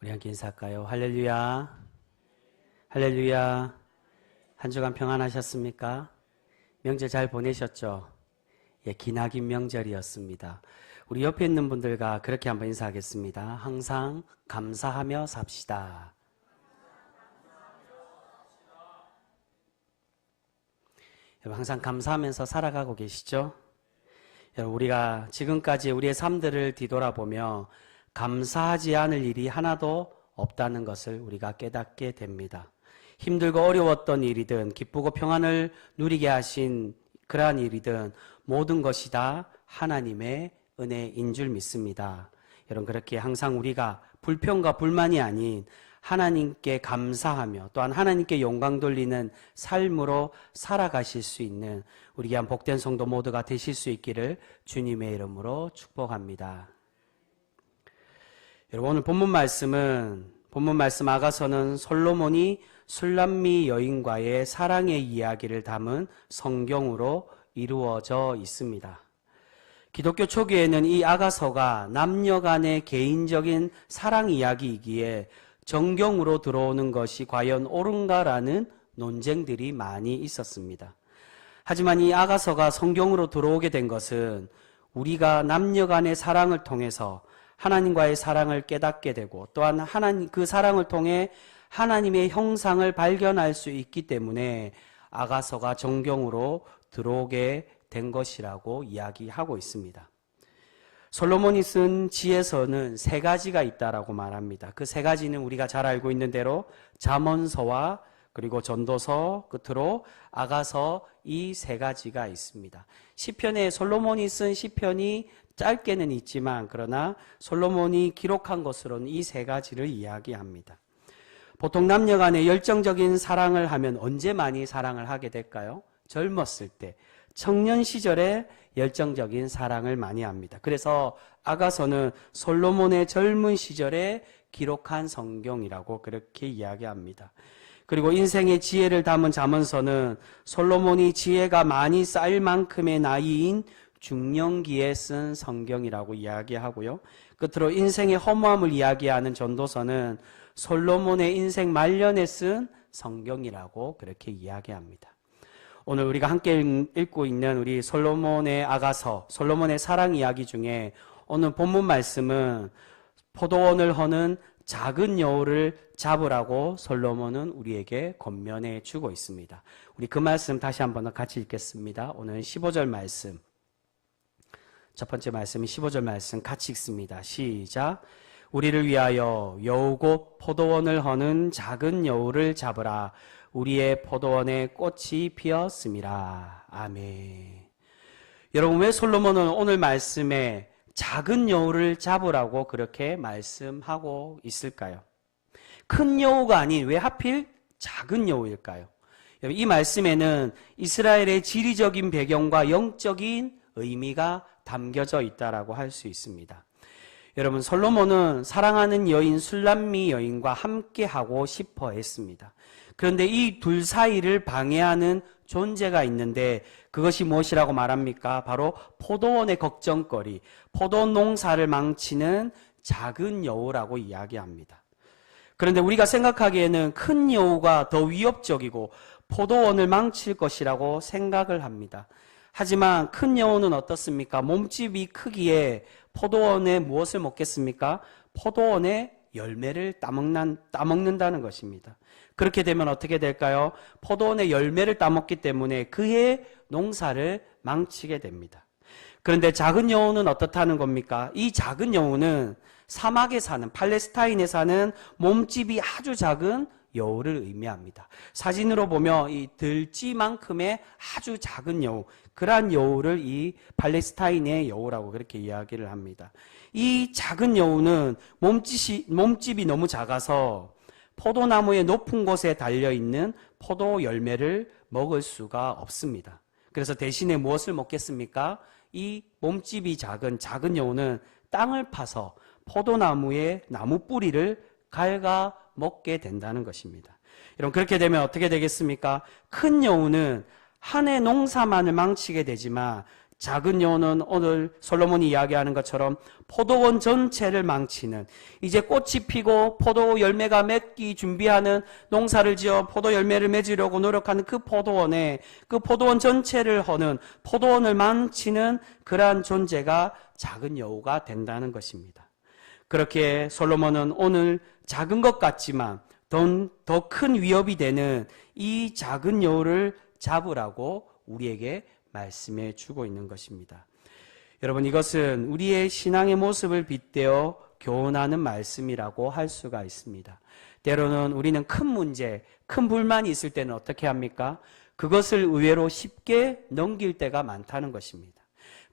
우리 함께 인사할까요? 할렐루야, 할렐루야. 한 주간 평안하셨습니까? 명절 잘 보내셨죠? 예, 기나긴 명절이었습니다. 우리 옆에 있는 분들과 그렇게 한번 인사하겠습니다. 항상 감사하며 삽시다. 여러분, 항상 감사하면서 살아가고 계시죠? 여러분, 우리가 지금까지 우리의 삶들을 뒤돌아보며 감사하지 않을 일이 하나도 없다는 것을 우리가 깨닫게 됩니다. 힘들고 어려웠던 일이든 기쁘고 평안을 누리게 하신 그러한 일이든 모든 것이 다 하나님의 은혜인 줄 믿습니다. 여러분, 그렇게 항상 우리가 불평과 불만이 아닌 하나님께 감사하며 또한 하나님께 영광 돌리는 삶으로 살아가실 수 있는 우리 귀한 복된 성도 모두가 되실 수 있기를 주님의 이름으로 축복합니다. 여러분, 오늘 본문 말씀 아가서는 솔로몬이 술람미 여인과의 사랑의 이야기를 담은 성경으로 이루어져 있습니다. 기독교 초기에는 이 아가서가 남녀 간의 개인적인 사랑 이야기이기에 정경으로 들어오는 것이 과연 옳은가라는 논쟁들이 많이 있었습니다. 하지만 이 아가서가 성경으로 들어오게 된 것은 우리가 남녀 간의 사랑을 통해서 하나님과의 사랑을 깨닫게 되고 또한 그 사랑을 통해 하나님의 형상을 발견할 수 있기 때문에 아가서가 정경으로 들어오게 된 것이라고 이야기하고 있습니다. 솔로몬이 쓴 지혜서는 3가지가 있다라고 말합니다. 그 3가지는 우리가 잘 알고 있는 대로 잠언서와 그리고 전도서, 끝으로 아가서, 이 3가지가 있습니다. 시편에 솔로몬이 쓴 시편이 짧게는 있지만 그러나 솔로몬이 기록한 것으로는 이 3가지를 이야기합니다. 보통 남녀 간의 열정적인 사랑을 하면 언제 많이 사랑을 하게 될까요? 젊었을 때, 청년 시절에 열정적인 사랑을 많이 합니다. 그래서 아가서는 솔로몬의 젊은 시절에 기록한 성경이라고 그렇게 이야기합니다. 그리고 인생의 지혜를 담은 잠언서는 솔로몬이 지혜가 많이 쌓일 만큼의 나이인 중년기에 쓴 성경이라고 이야기하고요. 끝으로 인생의 허무함을 이야기하는 전도서는 솔로몬의 인생 말년에 쓴 성경이라고 그렇게 이야기합니다. 오늘 우리가 함께 읽고 있는 우리 솔로몬의 아가서, 솔로몬의 사랑 이야기 중에 오늘 본문 말씀은 포도원을 허는 작은 여우를 잡으라고 솔로몬은 우리에게 권면해 주고 있습니다. 우리 그 말씀 다시 한번 같이 읽겠습니다. 오늘 15절 말씀. 첫 번째 말씀이 15절 말씀 같이 읽습니다. 시작. 우리를 위하여 여우 곧 포도원을 허는 작은 여우를 잡으라. 우리의 포도원에 꽃이 피었음이라. 아멘. 여러분, 왜 솔로몬은 오늘 말씀에 작은 여우를 잡으라고 그렇게 말씀하고 있을까요? 큰 여우가 아닌 왜 하필 작은 여우일까요? 이 말씀에는 이스라엘의 지리적인 배경과 영적인 의미가 담겨져 있다라고 할 수 있습니다. 여러분, 솔로몬은 사랑하는 여인 술람미 여인과 함께 하고 싶어 했습니다. 그런데 이 둘 사이를 방해하는 존재가 있는데 그것이 무엇이라고 말합니까? 바로 포도원의 걱정거리, 포도원 농사를 망치는 작은 여우라고 이야기합니다. 그런데 우리가 생각하기에는 큰 여우가 더 위협적이고 포도원을 망칠 것이라고 생각을 합니다. 하지만 큰 여우는 어떻습니까? 몸집이 크기에 포도원에 무엇을 먹겠습니까? 포도원의 열매를 따먹는다는 것입니다. 그렇게 되면 어떻게 될까요? 포도원의 열매를 따먹기 때문에 그의 농사를 망치게 됩니다. 그런데 작은 여우는 어떻다는 겁니까? 이 작은 여우는 사막에 사는, 팔레스타인에 사는 몸집이 아주 작은 여우를 의미합니다. 사진으로 보면 이 들쥐만큼의 아주 작은 여우, 그러한 여우를 이 팔레스타인의 여우라고 그렇게 이야기를 합니다. 이 작은 여우는 몸집이 너무 작아서 포도나무의 높은 곳에 달려있는 포도 열매를 먹을 수가 없습니다. 그래서 대신에 무엇을 먹겠습니까? 이 몸집이 작은 여우는 땅을 파서 포도나무의 나무 뿌리를 갉아 먹게 된다는 것입니다. 여러분, 그렇게 되면 어떻게 되겠습니까? 큰 여우는 한 해 농사만을 망치게 되지만 작은 여호는 오늘 솔로몬이 이야기하는 것처럼 포도원 전체를 망치는, 이제 꽃이 피고 포도 열매가 맺기 준비하는, 농사를 지어 포도 열매를 맺으려고 노력하는 그 포도원에, 그 포도원 전체를 허는, 포도원을 망치는 그러한 존재가 작은 여호가 된다는 것입니다. 그렇게 솔로몬은 오늘 작은 것 같지만 더 큰 위협이 되는 이 작은 여호를 잡으라고 우리에게 말씀해 주고 있는 것입니다. 여러분, 이것은 우리의 신앙의 모습을 빗대어 교훈하는 말씀이라고 할 수가 있습니다. 때로는 우리는 큰 문제, 큰 불만이 있을 때는 어떻게 합니까? 그것을 의외로 쉽게 넘길 때가 많다는 것입니다.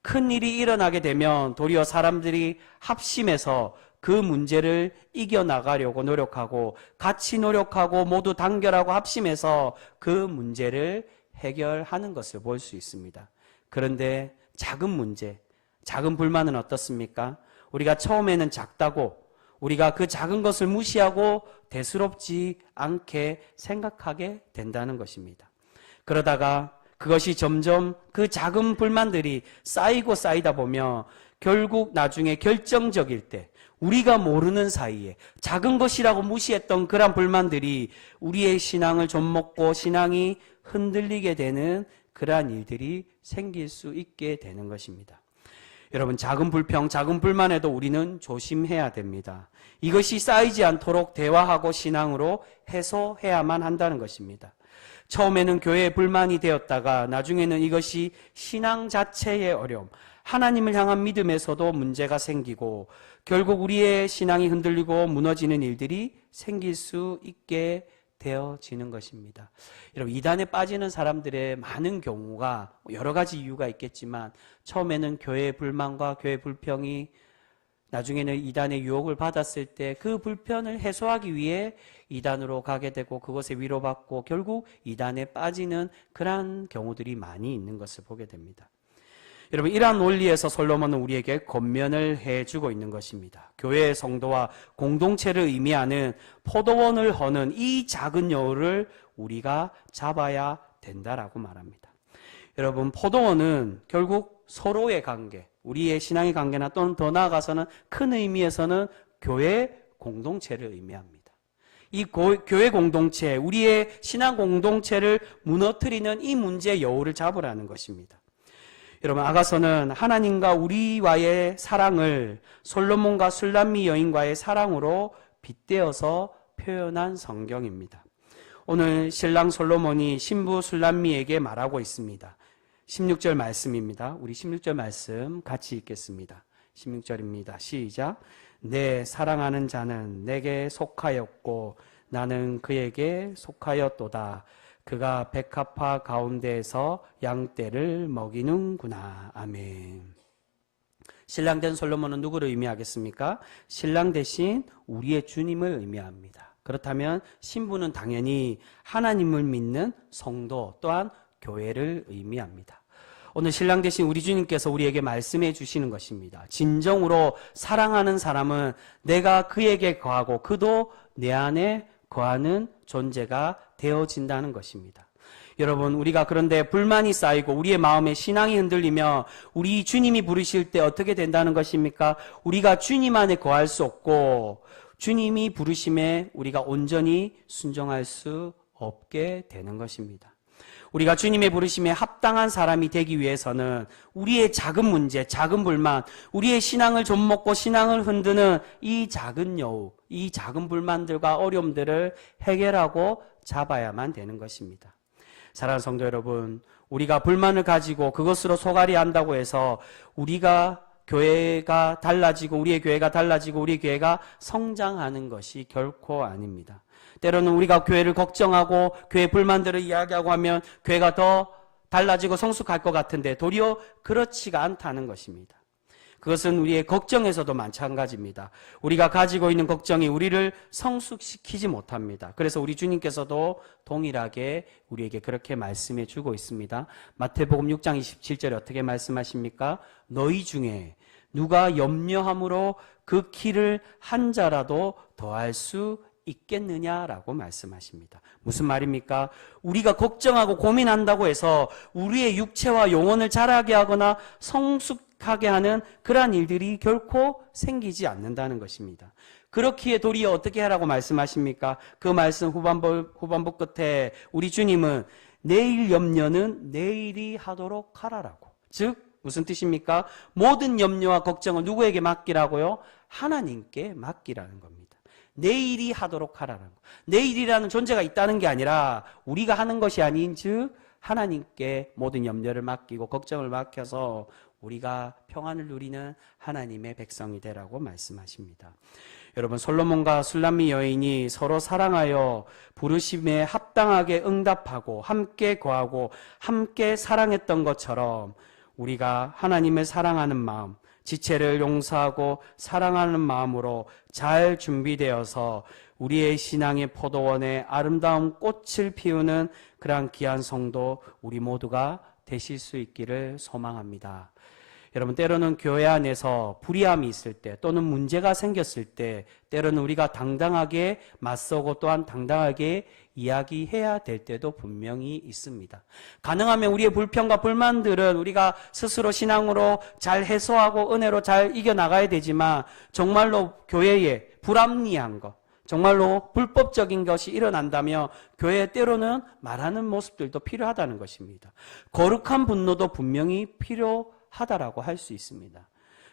큰 일이 일어나게 되면 도리어 사람들이 합심해서 그 문제를 이겨나가려고 노력하고, 같이 노력하고 모두 단결하고 합심해서 그 문제를 해결하는 것을 볼 수 있습니다. 그런데 작은 문제, 작은 불만은 어떻습니까? 우리가 처음에는 작다고, 우리가 그 작은 것을 무시하고 대수롭지 않게 생각하게 된다는 것입니다. 그러다가 그것이 점점 그 작은 불만들이 쌓이고 쌓이다 보면 결국 나중에 결정적일 때, 우리가 모르는 사이에 작은 것이라고 무시했던 그런 불만들이 우리의 신앙을 좀먹고 신앙이 흔들리게 되는 그러한 일들이 생길 수 있게 되는 것입니다. 여러분, 작은 불평, 작은 불만에도 우리는 조심해야 됩니다. 이것이 쌓이지 않도록 대화하고 신앙으로 해소해야만 한다는 것입니다. 처음에는 교회의 불만이 되었다가 나중에는 이것이 신앙 자체의 어려움, 하나님을 향한 믿음에서도 문제가 생기고 결국 우리의 신앙이 흔들리고 무너지는 일들이 생길 수 있게 되어지는 것입니다. 여러분, 이단에 빠지는 사람들의 많은 경우가 여러 가지 이유가 있겠지만, 처음에는 교회의 불만과 교회 불평이 나중에는 이단의 유혹을 받았을 때 그 불편을 해소하기 위해 이단으로 가게 되고 그것에 위로받고 결국 이단에 빠지는 그러한 경우들이 많이 있는 것을 보게 됩니다. 여러분, 이러한 원리에서 솔로몬은 우리에게 권면을 해주고 있는 것입니다. 교회의 성도와 공동체를 의미하는 포도원을 허는 이 작은 여우를 우리가 잡아야 된다라고 말합니다. 여러분, 포도원은 결국 서로의 관계, 우리의 신앙의 관계나 또는 더 나아가서는 큰 의미에서는 교회 공동체를 의미합니다. 이 교회 공동체, 우리의 신앙 공동체를 무너뜨리는 이 문제의 여우를 잡으라는 것입니다. 여러분, 아가서는 하나님과 우리와의 사랑을 솔로몬과 술람미 여인과의 사랑으로 빗대어서 표현한 성경입니다. 오늘 신랑 솔로몬이 신부 술람미에게 말하고 있습니다. 16절 말씀입니다. 우리 16절 말씀 같이 읽겠습니다. 16절입니다. 시작. 내 사랑하는 자는 내게 속하였고 나는 그에게 속하였도다. 그가 백합화 가운데에서 양떼를 먹이는구나. 아멘. 신랑 된 솔로몬은 누구를 의미하겠습니까? 신랑 대신 우리의 주님을 의미합니다. 그렇다면 신부는 당연히 하나님을 믿는 성도 또한 교회를 의미합니다. 오늘 신랑 대신 우리 주님께서 우리에게 말씀해 주시는 것입니다. 진정으로 사랑하는 사람은 내가 그에게 거하고 그도 내 안에 거하는 존재가 되어진다는 것입니다. 여러분, 우리가 그런데 불만이 쌓이고 우리의 마음에 신앙이 흔들리며 우리 주님이 부르실 때 어떻게 된다는 것입니까? 우리가 주님 안에 거할 수 없고 주님이 부르심에 우리가 온전히 순종할 수 없게 되는 것입니다. 우리가 주님의 부르심에 합당한 사람이 되기 위해서는 우리의 작은 문제, 작은 불만, 우리의 신앙을 좀먹고 신앙을 흔드는 이 작은 여우, 이 작은 불만들과 어려움들을 해결하고 잡아야만 되는 것입니다. 사랑하는 성도 여러분, 우리가 불만을 가지고 그것으로 소갈이 한다고 해서 우리가 교회가 달라지고 우리의 교회가 달라지고 우리의 교회가 성장하는 것이 결코 아닙니다. 때로는 우리가 교회를 걱정하고 교회 불만들을 이야기하고 하면 교회가 더 달라지고 성숙할 것 같은데 도리어 그렇지가 않다는 것입니다. 그것은 우리의 걱정에서도 마찬가지입니다. 우리가 가지고 있는 걱정이 우리를 성숙시키지 못합니다. 그래서 우리 주님께서도 동일하게 우리에게 그렇게 말씀해 주고 있습니다. 마태복음 6장 27절에 어떻게 말씀하십니까? 너희 중에 누가 염려함으로 그 키를 한 자라도 더할 수 있겠느냐라고 말씀하십니다. 무슨 말입니까? 우리가 걱정하고 고민한다고 해서 우리의 육체와 영혼을 자라게 하거나 성숙하게 하는 그러한 일들이 결코 생기지 않는다는 것입니다. 그렇기에 도리어 어떻게 하라고 말씀하십니까? 그 말씀 후반부 끝에 우리 주님은 내일 염려는 내일이 하도록 하라라고. 즉 무슨 뜻입니까? 모든 염려와 걱정을 누구에게 맡기라고요? 하나님께 맡기라는 겁니다. 내일이 하도록 하라는 거. 내일이라는 존재가 있다는 게 아니라 우리가 하는 것이 아닌 즉 하나님께 모든 염려를 맡기고 걱정을 맡겨서 우리가 평안을 누리는 하나님의 백성이 되라고 말씀하십니다. 여러분, 솔로몬과 술람미 여인이 서로 사랑하여 부르심에 합당하게 응답하고 함께 거하고 함께 사랑했던 것처럼 우리가 하나님을 사랑하는 마음, 지체를 용서하고 사랑하는 마음으로 잘 준비되어서 우리의 신앙의 포도원에 아름다운 꽃을 피우는 그러한 귀한 성도 우리 모두가 되실 수 있기를 소망합니다. 여러분, 때로는 교회 안에서 불의함이 있을 때 또는 문제가 생겼을 때 때로는 우리가 당당하게 맞서고 또한 당당하게 이야기해야 될 때도 분명히 있습니다. 가능하면 우리의 불평과 불만들은 우리가 스스로 신앙으로 잘 해소하고 은혜로 잘 이겨나가야 되지만 정말로 교회에 불합리한 것, 정말로 불법적인 것이 일어난다면 교회에 때로는 말하는 모습들도 필요하다는 것입니다. 거룩한 분노도 분명히 필요하다라고 할 수 있습니다.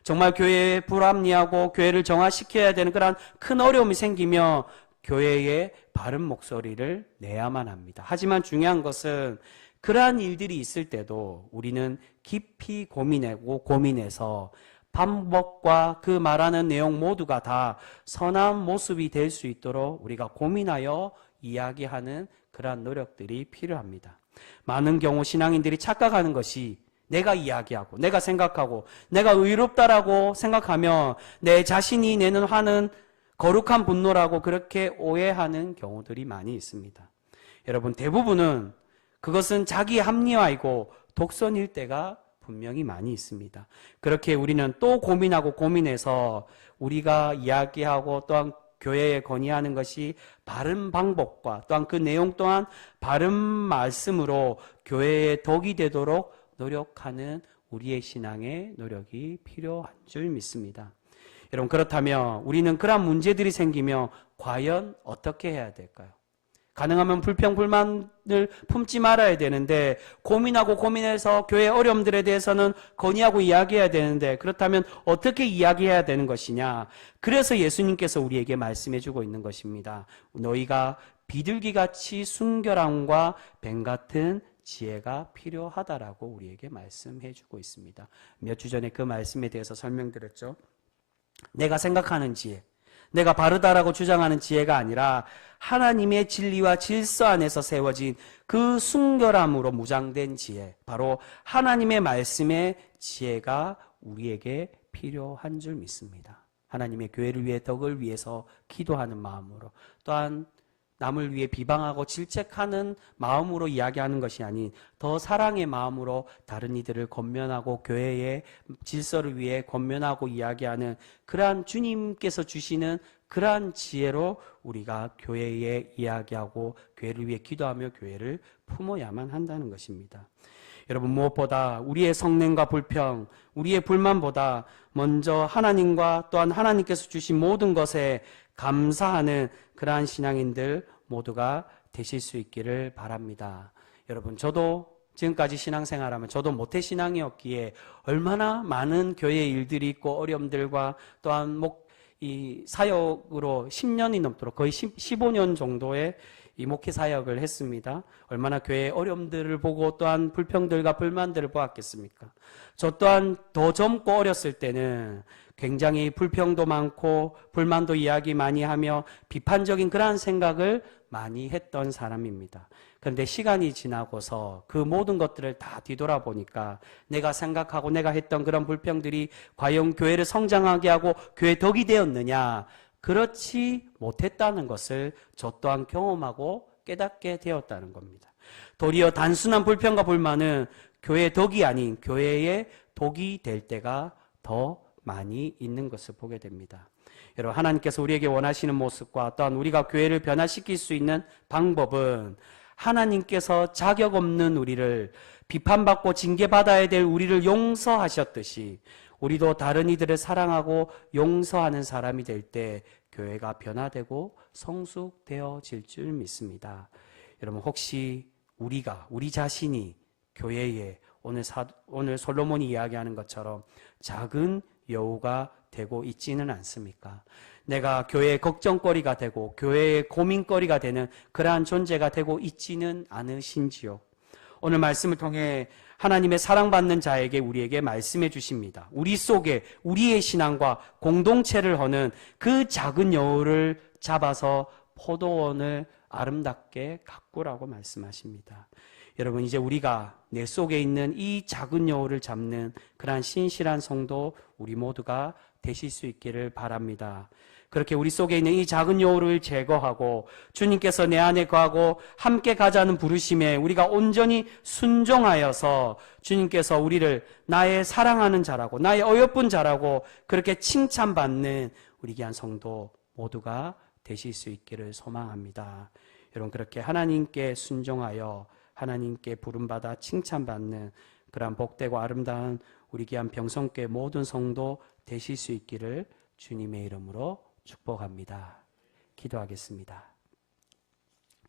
정말 교회에 불합리하고 교회를 정화시켜야 되는 그런 큰 어려움이 생기며 교회에 바른 목소리를 내야만 합니다. 하지만 중요한 것은 그러한 일들이 있을 때도 우리는 깊이 고민해서 반복과 그 말하는 내용 모두가 다 선한 모습이 될 수 있도록 우리가 고민하여 이야기하는 그러한 노력들이 필요합니다. 많은 경우 신앙인들이 착각하는 것이 내가 이야기하고 내가 생각하고 내가 의롭다라고 생각하며 내 자신이 내는 화는 거룩한 분노라고 그렇게 오해하는 경우들이 많이 있습니다. 여러분, 대부분은 그것은 자기 합리화이고 독선일 때가 분명히 많이 있습니다. 그렇게 우리는 또 고민하고 고민해서 우리가 이야기하고 또한 교회에 건의하는 것이 바른 방법과 또한 그 내용 또한 바른 말씀으로 교회에 덕이 되도록 노력하는 우리의 신앙의 노력이 필요한 줄 믿습니다. 여러분, 그렇다면 우리는 그러한 문제들이 생기면 과연 어떻게 해야 될까요? 가능하면 불평, 불만을 품지 말아야 되는데 고민하고 고민해서 교회의 어려움들에 대해서는 건의하고 이야기해야 되는데 그렇다면 어떻게 이야기해야 되는 것이냐? 그래서 예수님께서 우리에게 말씀해 주고 있는 것입니다. 너희가 비둘기같이 순결함과 뱀 같은 지혜가 필요하다라고 우리에게 말씀해 주고 있습니다. 몇 주 전에 그 말씀에 대해서 설명드렸죠. 내가 생각하는 지혜, 내가 바르다라고 주장하는 지혜가 아니라 하나님의 진리와 질서 안에서 세워진 그 순결함으로 무장된 지혜, 바로 하나님의 말씀의 지혜가 우리에게 필요한 줄 믿습니다. 하나님의 교회를 위해 덕을 위해서 기도하는 마음으로, 또한 남을 위해 비방하고 질책하는 마음으로 이야기하는 것이 아닌 더 사랑의 마음으로 다른 이들을 권면하고 교회의 질서를 위해 권면하고 이야기하는 그러한 주님께서 주시는 그러한 지혜로 우리가 교회에 이야기하고 교회를 위해 기도하며 교회를 품어야만 한다는 것입니다. 여러분, 무엇보다 우리의 성냄과 불평, 우리의 불만보다 먼저 하나님과 또한 하나님께서 주신 모든 것에 감사하는 그러한 신앙인들 모두가 되실 수 있기를 바랍니다. 여러분, 저도 지금까지 신앙생활하면 저도 모태신앙이었기에 얼마나 많은 교회의 일들이 있고 어려움들과 또한 이 사역으로 10년이 넘도록 거의 15년 정도의 이 목회 사역을 했습니다. 얼마나 교회의 어려움들을 보고 또한 불평들과 불만들을 보았겠습니까? 저 또한 더 젊고 어렸을 때는 굉장히 불평도 많고 불만도 이야기 많이 하며 비판적인 그러한 생각을 많이 했던 사람입니다. 그런데 시간이 지나고서 그 모든 것들을 다 뒤돌아보니까 내가 생각하고 내가 했던 그런 불평들이 과연 교회를 성장하게 하고 교회 덕이 되었느냐? 그렇지 못했다는 것을 저 또한 경험하고 깨닫게 되었다는 겁니다. 도리어 단순한 불평과 불만은 교회의 덕이 아닌 교회의 독이 될 때가 더 많이 있는 것을 보게 됩니다. 여러분, 하나님께서 우리에게 원하시는 모습과 또한 우리가 교회를 변화시킬 수 있는 방법은 하나님께서 자격 없는 우리를, 비판받고 징계받아야 될 우리를 용서하셨듯이 우리도 다른 이들을 사랑하고 용서하는 사람이 될 때 교회가 변화되고 성숙되어질 줄 믿습니다. 여러분, 혹시 우리 자신이 교회에 오늘 솔로몬이 이야기하는 것처럼 작은 여우가 되고 있지는 않습니까? 내가 교회의 걱정거리가 되고 교회의 고민거리가 되는 그러한 존재가 되고 있지는 않으신지요? 오늘 말씀을 통해 하나님의 사랑받는 자에게 우리에게 말씀해 주십니다. 우리 속에 우리의 신앙과 공동체를 허는 그 작은 여우를 잡아서 포도원을 아름답게 가꾸라고 말씀하십니다. 여러분, 이제 우리가 내 속에 있는 이 작은 여우를 잡는 그러한 신실한 성도 우리 모두가 되실 수 있기를 바랍니다. 그렇게 우리 속에 있는 이 작은 여우를 제거하고 주님께서 내 안에 거하고 함께 가자는 부르심에 우리가 온전히 순종하여서 주님께서 우리를 나의 사랑하는 자라고, 나의 어여쁜 자라고 그렇게 칭찬받는 우리 귀한 성도 모두가 되실 수 있기를 소망합니다. 여러분, 그렇게 하나님께 순종하여 하나님께 부름받아 칭찬받는 그러한 복되고 아름다운 우리 귀한 병성교회 모든 성도 되실 수 있기를 주님의 이름으로 축복합니다. 기도하겠습니다.